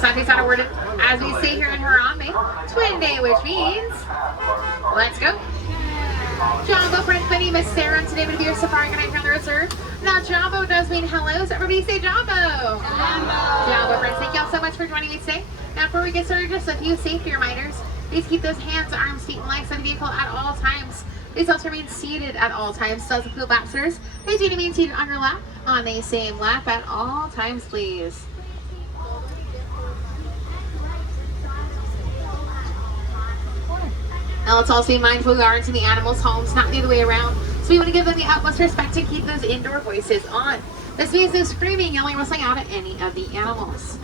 Santi's not awarded, as we see here in Harambe, Twin Day, which means, let's go. Jumbo friends, my name is Sarah, and today I'm going to be your safari guide here on the reserve. Now, Jumbo does mean hello, so everybody say Jumbo. Jumbo friends, thank you all so much for joining me today. Now, before we get started, just a few safety reminders. Please keep those hands, arms, feet, and legs on the vehicle at all times. Please also remain seated at all times. So as a pool bouncers, please do remain seated on your lap on the same lap at all times, please. Now let's also be mindful we are into the animals' homes, not the other way around. So we want to give them the utmost respect and keep those indoor voices on. This means no screaming, yelling, rustling out at any of the animals.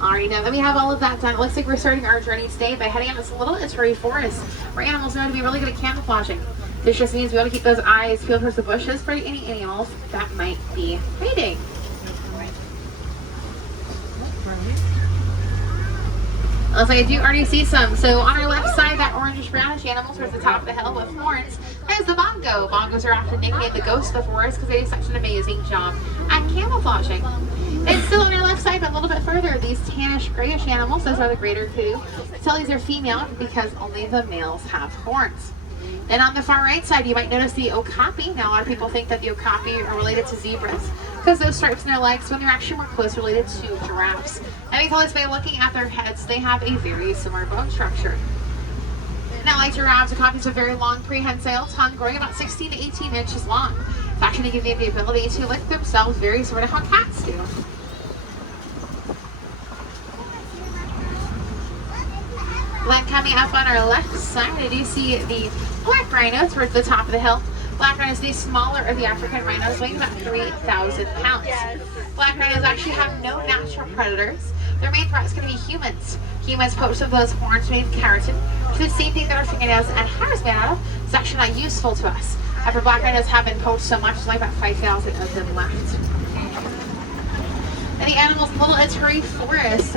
Alright, now that we have all of that done, it looks like we're starting our journey today by heading out this little Ituri forest where animals know to be really good at camouflaging. This just means we want to keep those eyes peeled towards the bushes for any animals that might be hiding. Looks like I do already see some. So on our left side, that orangish brownish animal towards the top of the hill with horns is the bongo. Bongos are often nicknamed the ghost of the forest because they do such an amazing job at camouflaging. And still on our left side, but a little bit further, these tannish grayish animals, those are the greater kudu. Tell these are female because only the males have horns. And on the far right side, you might notice the okapi. Now, a lot of people think that the okapi are related to zebras because those stripes in their legs, when they're actually more closely related to giraffes. And we tell this by looking at their heads, they have a very similar bone structure. Now, like giraffes, okapis have a very long prehensile tongue, growing about 16 to 18 inches long. It's actually giving them the ability to lick themselves, very similar to how cats do. Then coming up on our left side, I do see the black rhino towards the top of the hill. Black rhinos, the smaller of the African rhinos, weighing about 3,000 pounds. Black rhinos actually have no natural predators. Their main threat is going to be humans. Humans poach of those horns made of keratin, which is the same thing that our fingernails and hairs made out of. It's actually not useful to us. After black rhinos have been poached so much, there's only about 5,000 of them left. And the animals in the little Ituri forest,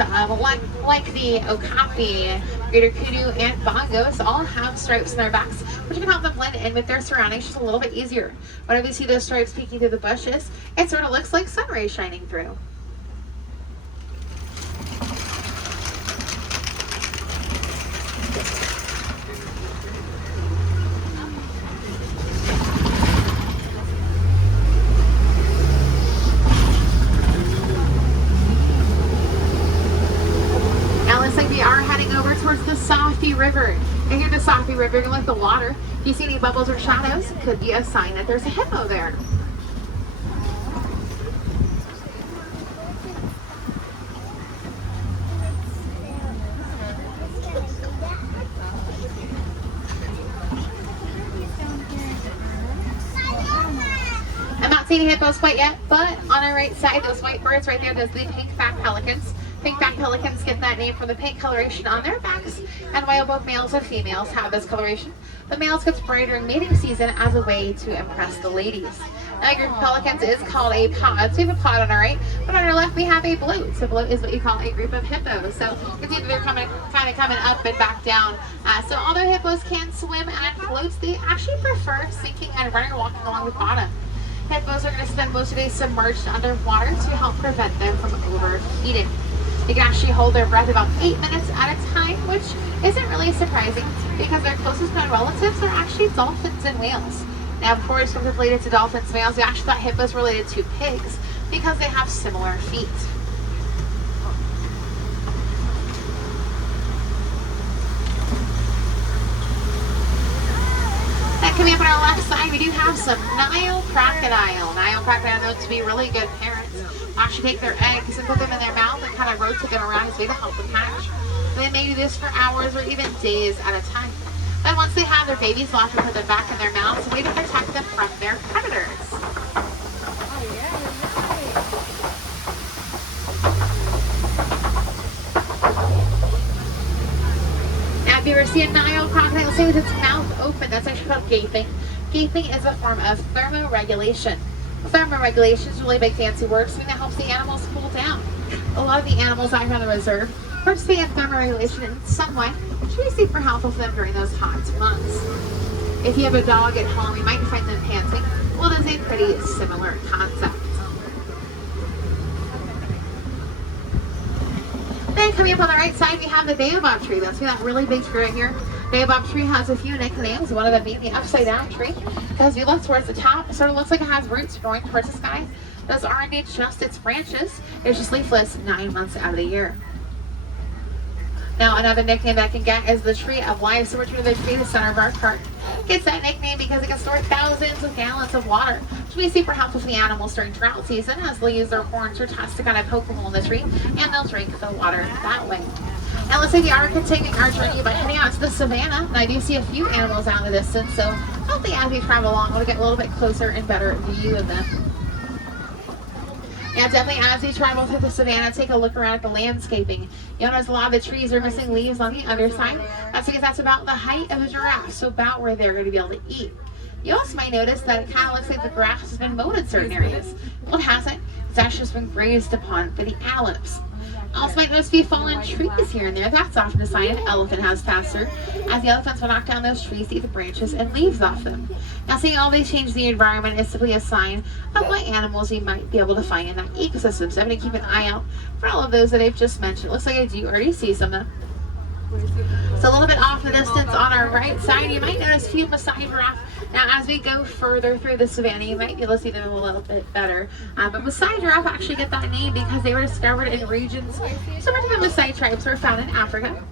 like the okapi, greater kudu, and bongos, all have stripes in their backs, which can help them blend in with their surroundings just a little bit easier. Whenever you see those stripes peeking through the bushes, it sort of looks like sun rays shining through. River. And here the Safi River, you're gonna look at the water. If you see any bubbles or shadows, it could be a sign that there's a hippo there. I'm not seeing hippos quite yet, but on our right side, those white birds right there, those the pink-backed pelicans. Pink-backed pelicans get that name from the pink coloration on their backs, and while both males and females have this coloration, the males get sprayed during mating season as a way to impress the ladies. Now, a group of pelicans is called a pod, so we have a pod on our right, but on our left we have a bloat. So bloat is what you call a group of hippos. So you can see that they're kind of coming up and back down. So although hippos can swim and float, they actually prefer sinking and running or walking along the bottom. Hippos are going to spend most of the day submerged underwater to help prevent them from overheating. They can actually hold their breath about 8 minutes at a time, which isn't really surprising because their closest known relatives are actually dolphins and whales. Now, before it's related to dolphins and whales, we actually thought hippos were related to pigs because they have similar feet. And coming up on our left side, we do have some Nile crocodile. Nile crocodile known to be really good parents. Actually take their eggs and put them in their mouth and kind of rotate them around as a way to help them hatch. They may do this for hours or even days at a time. Then once they have their babies, they'll have to put them back in their mouths, a way to protect them from their predators. Now, if you ever see a Nile crocodile, say with its mouth open, that's actually called gaping. Gaping is a form of thermoregulation. Thermoregulation is a really big fancy word, something that helps the animals cool down. A lot of the animals out here on the reserve participate in thermoregulation in some way, which may be super helpful for them during those hot months. If you have a dog at home, you might find them panting. Well, it is a pretty similar concept. Then coming up on the right side, we have the baobab tree. Let's see that really big tree right here. Baobab tree has a few nicknames, one of them being the upside down tree, because if you look towards the top, it sort of looks like it has roots growing towards the sky. Those aren't just its branches, it's just leafless 9 months out of the year. Now another nickname that it can get is the tree of life. So we're to the tree, the center of our park. It gets that nickname because it can store thousands of gallons of water, which will be super helpful for the animals during drought season, as they'll use their horns or tusks to kind of poke a hole in the tree, and they'll drink the water that way. And let's say we are continuing our journey by heading out to the savannah. And I do see a few animals out in the distance, so hopefully as we travel along, we'll get a little bit closer and better view of them. And definitely as we travel through the savannah, take a look around at the landscaping. You'll notice a lot of the trees are missing leaves on the underside. That's because that's about the height of a giraffe, so about where they're going to be able to eat. You also might notice that it kind of looks like the grass has been mowed in certain areas. Well, it hasn't. It's actually just been grazed upon by the antelopes. Also might notice a few fallen trees here and there. That's often a sign an elephant has passed through, as the elephants will knock down those trees to eat the branches and leaves off them. Now, seeing all these changes in the environment is simply a sign of what animals you might be able to find in that ecosystem. So I'm going to keep an eye out for all of those that I've just mentioned. It looks like I do already see some of them. So a little bit off the distance on our right side, you might notice a few Maasai giraffe. Now, as we go further through the savannah, you might be able to see them a little bit better. But Maasai giraffe actually get that name because they were discovered in regions similar to the Maasai tribes were found in Africa.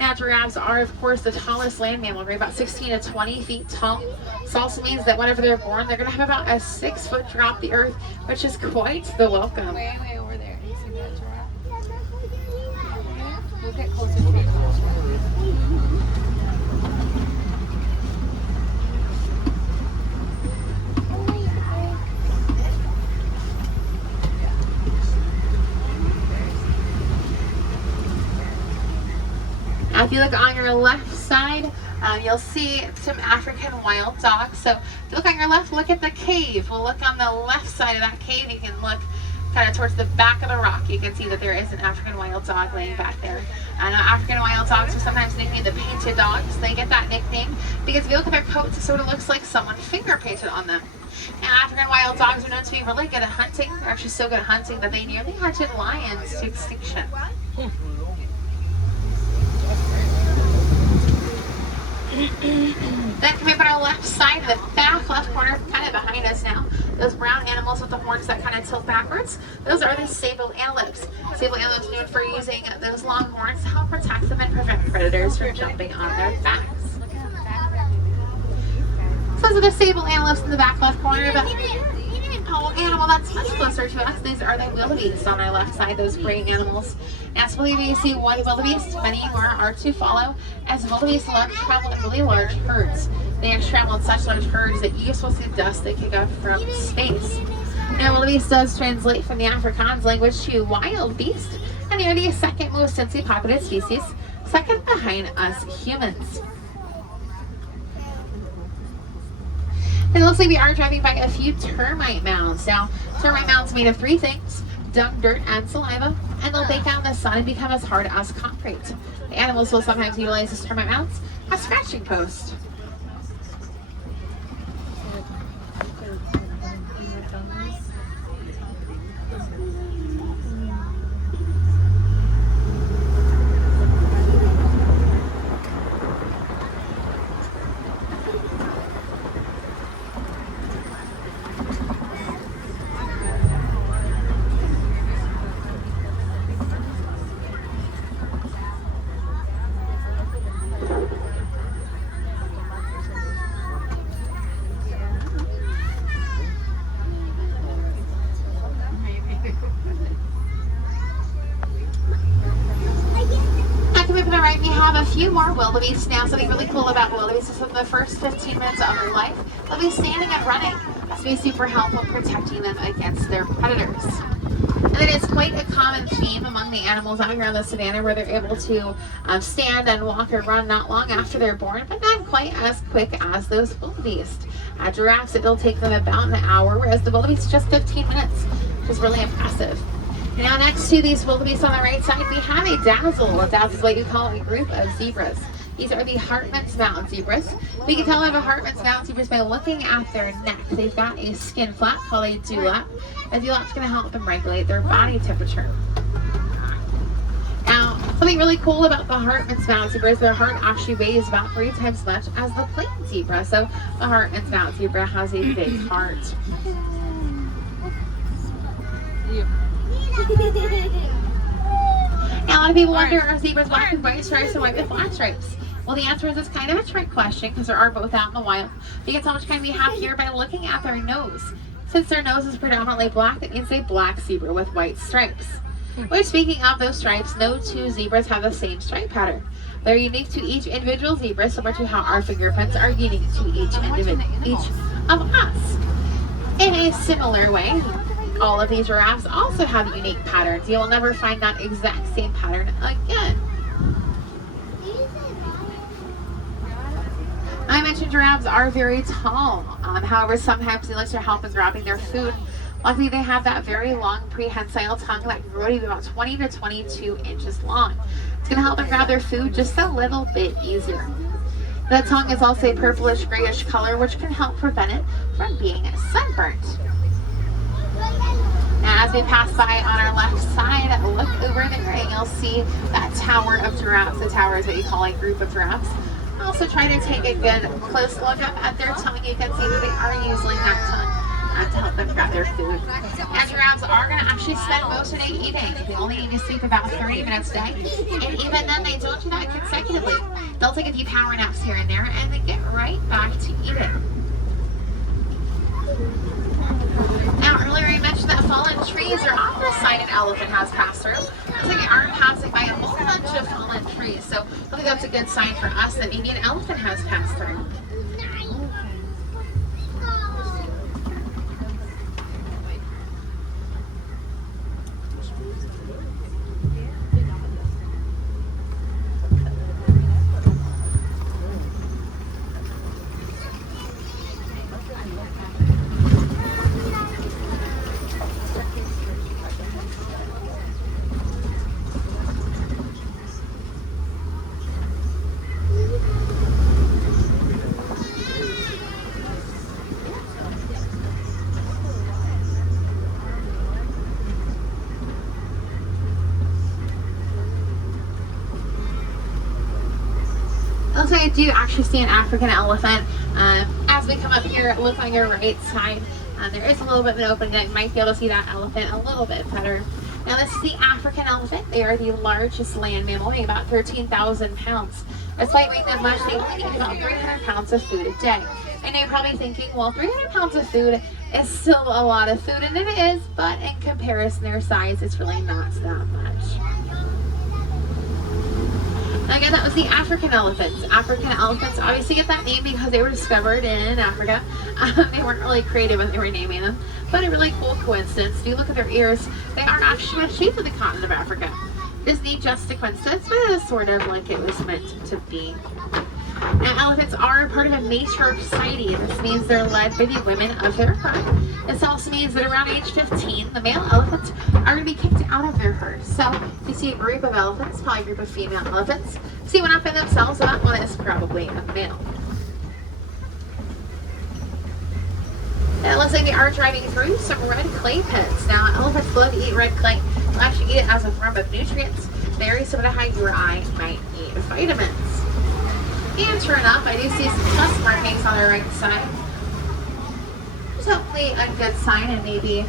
Now, giraffes are, of course, the tallest land mammal, right? About 16 to 20 feet tall. This also means that whenever they're born, they're going to have about a 6-foot drop the earth, which is quite the welcome. Way over there. You see that giraffe? We'll get closer to it. If you look on your left side, you'll see some African wild dogs. So if you look on your left, look at the cave. We'll look on the left side of that cave. You can look kind of towards the back of the rock. You can see that there is an African wild dog laying back there. African wild dogs are sometimes nicknamed the painted dogs. They get that nickname because if you look at their coats, it sort of looks like someone finger painted on them. And African wild dogs are known to be really good at hunting. They're actually so good at hunting that they nearly hunted lions to extinction. Then coming up on our left side, the back left corner, kind of behind us now, those brown animals with the horns that kind of tilt backwards, those are the sable antelopes. Sable antelopes are known for using those long horns to help protect them and prevent predators from jumping on their backs. So those are the sable antelopes in the back left corner. But animal that's much closer to us, these are the wildebeest on our left side, those gray animals. As we see one wildebeest, many more are to follow, as wildebeest love to travel in really large herds. They actually travel in such large herds that you just will see the dust they kick up from space. Now, wildebeest does translate from the Afrikaans language to wild beast, and they are the second most densely populated species, second behind us humans. It looks like we are driving by a few termite mounds. Now, termite mounds are made of 3 things: dung, dirt, and saliva, and they'll bake out in the sun and become as hard as concrete. The animals will sometimes utilize these termite mounds as scratching posts. We have a few more wildebeest now. Something really cool about wildebeest is in the first 15 minutes of their life, they'll be standing and running. That's going to be super helpful protecting them against their predators. And it is quite a common theme among the animals out here on the savannah, where they're able to stand and walk or run not long after they're born, but not quite as quick as those wildebeest. Giraffes, it'll take them about an hour, whereas the wildebeest just 15 minutes, which is really impressive. Now, next to these wildebeest on the right side, we have a dazzle. A dazzle is what you call a group of zebras. These are the Hartman's Mountain zebras. We can tell they have a Hartman's Mountain zebras by looking at their neck. They've got a skin flap called a dewlap. A dewlap's going to help them regulate their body temperature. Now, Something really cool about the Hartman's mountain zebra is their heart actually weighs about 3 times as much as the plain zebra. So the Hartman's mountain zebra has a big heart. Now, a lot of people wonder, are zebras black with white stripes or white with black stripes? Well, the answer is it's kind of a trick question because there are both out in the wild. You can tell which kind we have here by looking at their nose. Since their nose is predominantly black, that means a black zebra with white stripes. Which, speaking of those stripes, no two zebras have the same stripe pattern. They're unique to each individual zebra, similar to how our fingerprints are unique to each of us. In a similar way, all of these giraffes also have unique patterns. You will never find that exact same pattern again. I mentioned giraffes are very tall. However, sometimes they like to help in grabbing their food. Luckily, they have that very long prehensile tongue that can grow to be about 20 to 22 inches long. It's going to help them grab their food just a little bit easier. The tongue is also a purplish grayish color, which can help prevent it from being sunburnt. Now, as we pass by on our left side, look over there and you'll see that tower of giraffes. The tower is what you call a group of giraffes. Also try to take a good close look up at their tongue. You can see that they are using that tongue to help them grab their food. And giraffes are going to actually spend most of the day eating. They only need to sleep about 30 minutes a day. And even then, they don't do that consecutively. They'll take a few power naps here and there and then get right back to eating. Now, earlier I mentioned that fallen trees are often a sign an elephant has passed through. Looks like they are passing by a whole bunch of fallen trees. So I think that's a good sign for us that maybe an elephant has passed through. Looks like I do actually see an African elephant. As we come up here, look on your right side. There is a little bit of an opening that you might be able to see that elephant a little bit better. Now, this is the African elephant. They are the largest land mammal, weighing about 13,000 pounds. Despite weighing that much, they only need about 300 pounds of food a day. And you're probably thinking, well, 300 pounds of food is still a lot of food, and it is, but in comparison, their size, it's really not that much. Again, that was the African elephants. African elephants obviously get that name because they were discovered in Africa. They weren't really creative when they were naming them, but a really cool coincidence. If you look at their ears, they are actually shaped of the continent of Africa. Isn't just a coincidence, but it is sort of like it was meant to be. Now, elephants are part of a matriarch society. This means they're led by the women of their herd. This also means that around age 15, the male elephants are going to be kicked out of their herd. So, if you see a group of elephants, probably a group of female elephants, see one up in themselves, that one is probably a male. And it looks like they are driving through some red clay pits. Now, elephants love to eat red clay. They'll actually eat it as a form of nutrients, very similar to how you or I might eat vitamins. And sure enough, I do see some plus markings on the right side. It's hopefully a good sign and maybe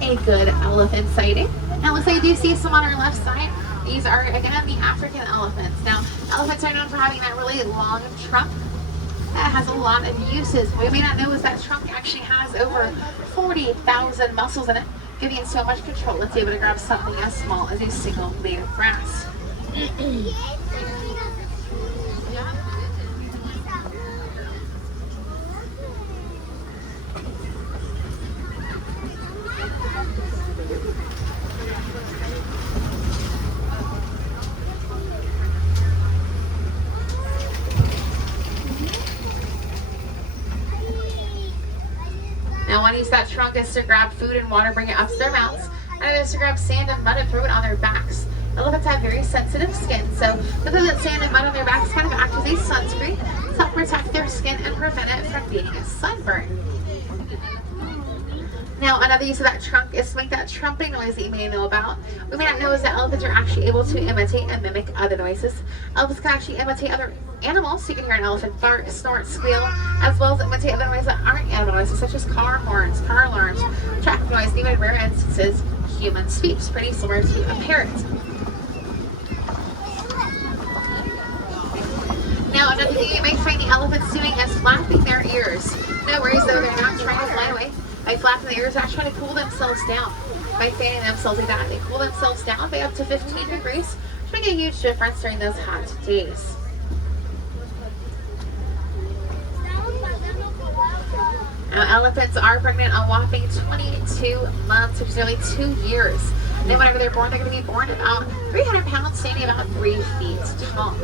a good elephant sighting. Now, it looks like I do see some on our left side. These are, again, the African elephants. Now, elephants are known for having that really long trunk that has a lot of uses. What we may not know is that trunk actually has over 40,000 muscles in it, giving it so much control it's able to grab something as small as a single blade of grass. Now, one use that trunk is to grab food and water, bring it up to their mouths, and it is to grab sand and mud and throw it on their backs. Elephants have very sensitive skin, so because that sand and mud on their backs kind of act as a sunscreen to help protect their skin and prevent it from being sunburned. Now, another use of that trunk is to make that trumping noise that you may know about. We may not know is that elephants are actually able to imitate and mimic other noises. Elephants can actually imitate other animals, so you can hear an elephant bark, snort, squeal, as well as imitate other noises that aren't animal noises, such as car horns, car alarms, traffic noise, and even in rare instances, human speech, pretty similar to a parrot. Now, another thing you might find the elephants doing is flapping their ears. No worries though, they're not trying to fly away. By flapping their ears, they're actually trying to cool themselves down. By fanning themselves like that, they cool themselves down by up to 15 degrees, which make a huge difference during those hot days. Now, elephants are pregnant a whopping 22 months, which is nearly 2 years. And then whenever they're born, they're going to be born about 300 pounds, standing about 3 feet tall.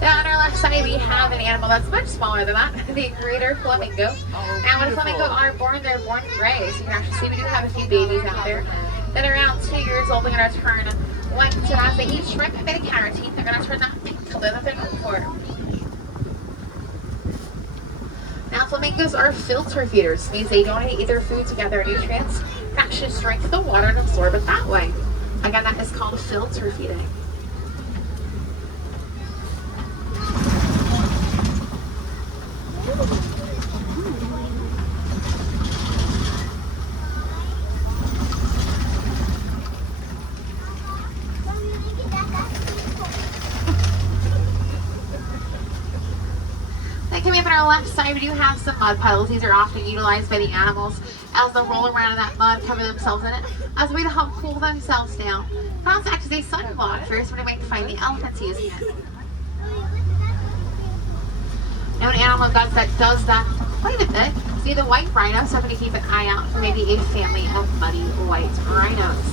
Now, on our left side, we have an animal that's much smaller than that, the greater flamingo. Now, when flamingos are born, they're born gray. So you can actually see we do have a few babies out there that are around 2 years old. They're going to turn white, so as they eat shrimp and beta carotene, they're going to turn that pink color that they're known for. Now, flamingos are filter feeders. It means they don't eat their food to gather nutrients. They actually drink the water and absorb it that way. Again, that is called filter feeding. Coming up on our left side, we do have some mud puddles. These are often utilized by the animals as they'll roll around in that mud, cover themselves in it, as a way to help cool themselves down. It also acts as a sunblock first when you might find the elephants using it. Now, an animal does that quite a bit. See the white rhino, so I'm going to keep an eye out for maybe a family of muddy white rhinos.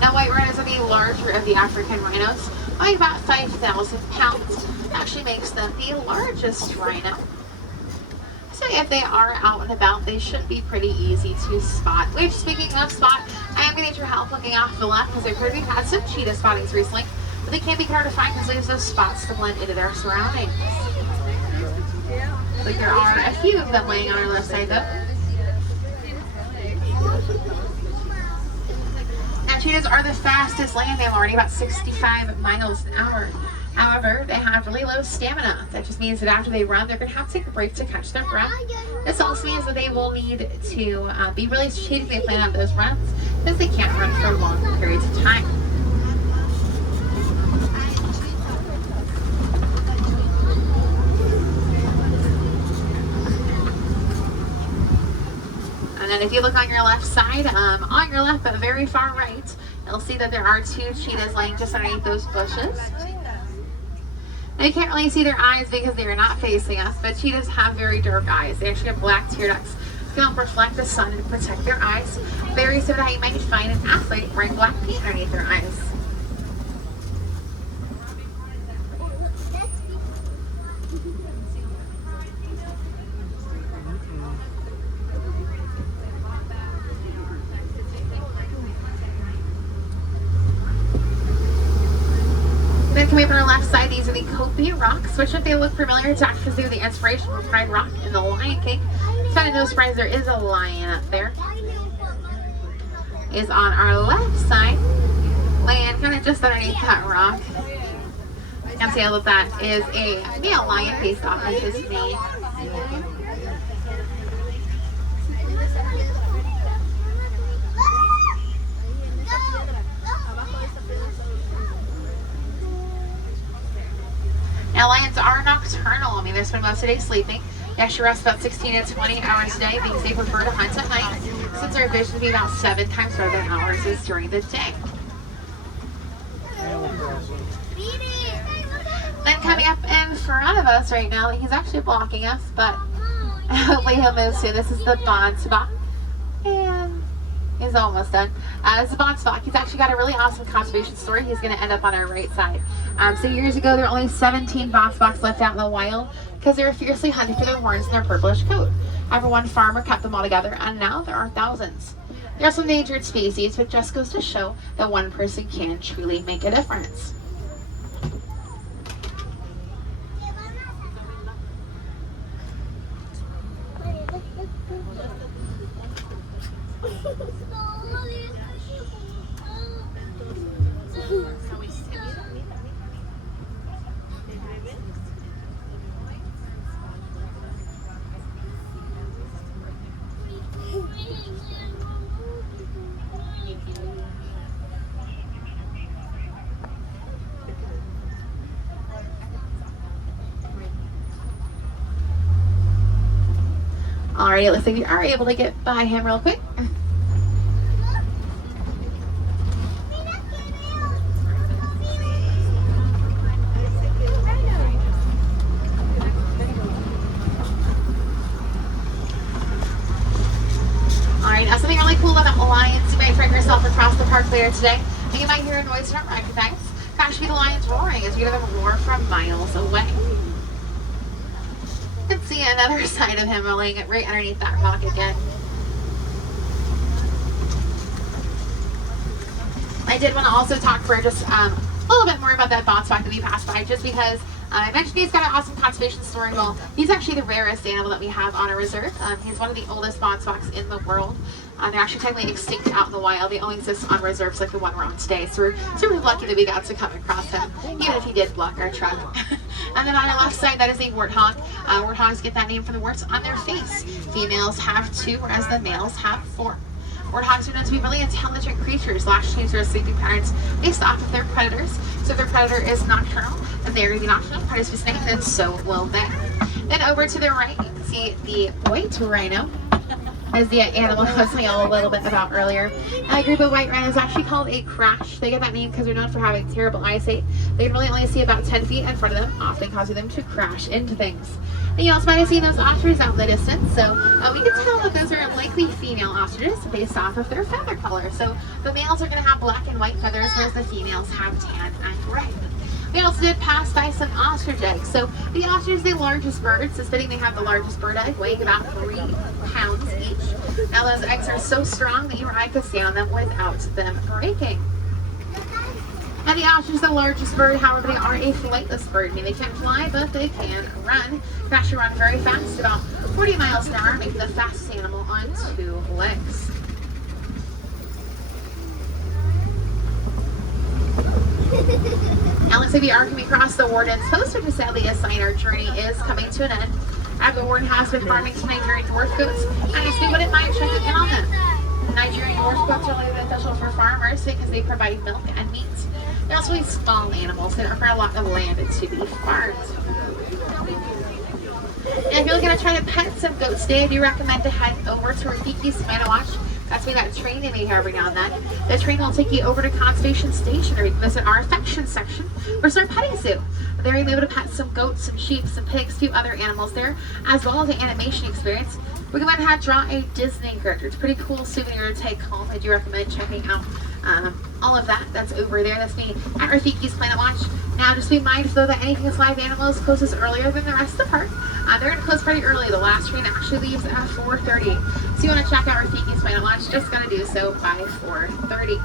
Now, white rhinos are the larger of the African rhinos, by about 5,000 pounds. That actually makes them the largest rhino. So if they are out and about, they should be pretty easy to spot. Which, speaking of spot, I am going to need your help looking off the left, because I've heard we've had some cheetah spottings recently, but they can be hard to find because there's those spots to blend into their surroundings. Like there are a few of them laying on our left side though. Now, cheetahs are the fastest land mammal, running about 65 miles an hour. However, they have really low stamina. That just means that after they run, they're going to have to take a break to catch their breath. This also means that they will need to be really strategically plan out those runs, because they can't run for long periods of time. And then if you look on your left side, on your left but very far right, you'll see that there are 2 cheetahs laying just underneath those bushes. Now, you can't really see their eyes because they are not facing us, but cheetahs have very dark eyes. They actually have black tear ducts to help reflect the sun and protect their eyes. Very similar to how you might find an athlete wearing black paint underneath their eyes. Then coming up on our left side, these are the Copia rocks, which if they look familiar, it's actually through the inspiration from Pride Rock in the Lion King. It's kind of no surprise there is a lion up there. Is on our left side, laying kind of just underneath that rock. You can see how that is a male lion based off of his mane. Now, lions are nocturnal. I mean, they spend most of the day sleeping. They actually rest about 16 to 20 hours a day, because they prefer to hunt at night, since their vision will be about 7 times better than ours is during the day. Then coming up in front of us right now, he's actually blocking us, but hopefully he'll move soon. This is the Bonspot, and he's almost done. This is Bonspot. He's actually got a really awesome conservation story. He's going to end up on our right side. So years ago, there were only 17 Bonspods left out in the wild because they were fiercely hunted for their horns and their purplish coat. However, one farmer kept them all together, and now there are thousands. There are some endangered species, but just goes to show that one person can truly make a difference. Alright, it looks like we are able to get by him real quick. Alright, now something really cool about lions. You might find yourself across the park later today, and you might hear a noise you don't recognize. Could actually be the lions roaring as you hear them roar from miles away. You can see another side of him laying it right underneath that rock again. I did want to also talk for just a little bit more about that bottleneck that we passed by, just because I mentioned he's got an awesome conservation story. Well, he's actually the rarest animal that we have on a reserve. He's one of the oldest bottlenecks in the world. They're actually technically extinct out in the wild. They only exist on reserves like the one we're on today. So we're super lucky that we got to come across him, even if he did block our truck. And then on our left side, that is a warthog. Warthogs get that name from the warts on their face. Females have 2, whereas the males have 4. Warthogs are known to be really intelligent creatures. Lash change their sleeping patterns based off of their predators. So if their predator is nocturnal, then they're going to be nocturnal. Predators be snake, then so will they. Then over to the right, you can see the white rhino. As the animal I was telling you a little bit about earlier. A group of white rhinos is actually called a crash. They get that name because they're known for having terrible eyesight. They can really only see about 10 feet in front of them, often causing them to crash into things. And you also might have seen those ostriches out in the distance. So we can tell that those are likely female ostriches based off of their feather color. So the males are going to have black and white feathers, whereas the females have tan and gray. We also did pass by some ostrich eggs. So the ostrich is the largest bird. It's fitting they have the largest bird egg, weighing about 3 pounds each. Now those eggs are so strong that your eye could stand on them without them breaking. And the ostrich is the largest bird. However, they are a flightless bird. I mean, they can't fly, but they can run. They can actually run very fast, about 40 miles an hour, making the fastest animal on 2 legs. Now looks like we are coming across the warden's post, which is sadly a sign our journey is coming to an end. The warden has been farming some Nigerian dwarf goats, and if you wouldn't mind checking in on them. The Nigerian dwarf goats are really beneficial for farmers because they provide milk and meat. They're also really small animals. They don't require a lot of land to be farmed. And if you're looking to try to pet some goats today, I do recommend to head over to Rafiki's Tomato Watch. That's me, that train they may have every now and then. The train will take you over to Conservation Station, or you can visit our affection section or start petting zoo. There you'll be able to pet some goats, some sheep, some pigs, a few other animals there, as well as an animation experience. We can then draw a Disney character. It's a pretty cool souvenir to take home. I do recommend checking out all of that. That's over there. That's me at Rafiki's Planet Watch. Now, just be mindful though that anything that's live animals closes earlier than the rest of the park. They're going to close pretty early. The last train actually leaves at 4:30. So you want to check out Rafiki's Planet Watch, just got to do so by 4:30.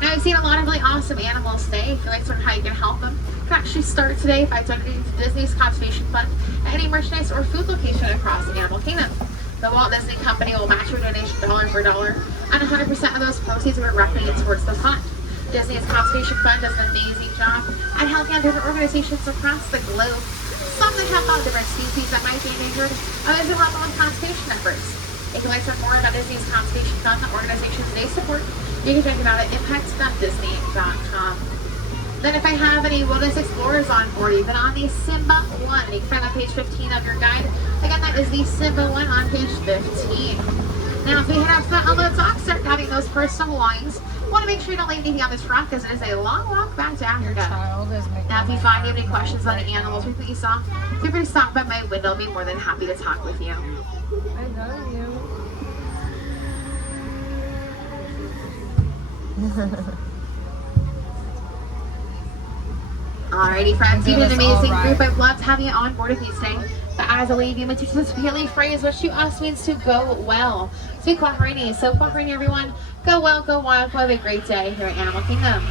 Now, we've seen a lot of really awesome animals today. If you'd like to learn how you can help them, you can actually start today by donating to Disney's Conservation Fund at any merchandise or food location across the Animal Kingdom. The Walt Disney Company will match your donation dollar for dollar, and 100% of those proceeds are directly towards the fund. Disney's Conservation Fund does an amazing job at helping out different organizations across the globe. Some that help out different species that might be endangered, others that help out with conservation efforts. If you'd like to learn more about Disney's Conservation Fund, the organizations they support, you can check them out at impact.disney.com. Then if I have any wilderness explorers on board, even on the Simba 1, you can find on page 15 of your guide. Again, that is the Simba 1 on page 15. Now, if we head out on the dock, start having those personal belongings. Want to make sure you don't leave anything on this truck, as it is a long walk back to Africa. Now, if you find you have any questions on the animals that you saw, feel free to stop by my window. I'll be more than happy to talk with you. I love you. Alrighty, friends, you've been an amazing group. I've loved having you on board with me today. But as a lady, I'm going to teach this Pele phrase, which to us means to go well. Speak Kwahrini. So, Kwahrini, everyone, go well, go wild, have a great day here at Animal Kingdom.